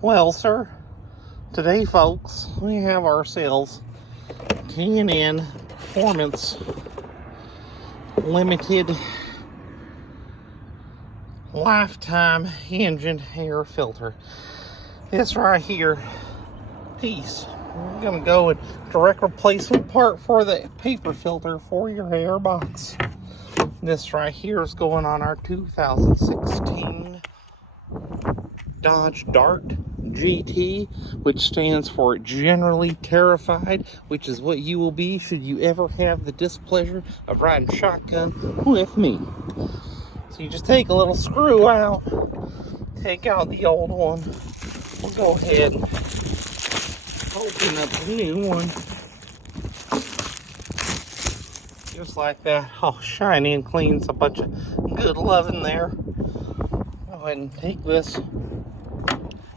Well, sir, today, folks, we have ourselves K&N Performance Limited Lifetime Engine Air Filter. This right here, piece. We're gonna go with direct replacement part for the paper filter for your air box. This right here is going on our 2016 Dodge Dart GT, which stands for Generally Terrified, which is what you will be should you ever have the displeasure of riding shotgun with me. So you just take a little screw out, take out the old one. We'll go ahead and open up the new one. Just like that. Oh, shiny and clean. It's a bunch of good love in there. Go ahead and take this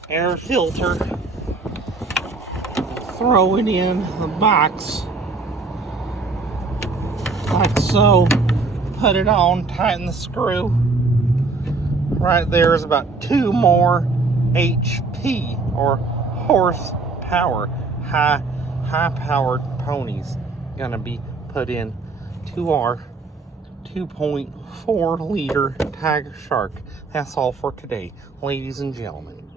air filter, throw it in the box like so, put it on, tighten the screw. Right there is about 2 more HP or horsepower, high powered ponies gonna be put in to our 2.4 liter Tiger Shark. That's all for today, ladies and gentlemen.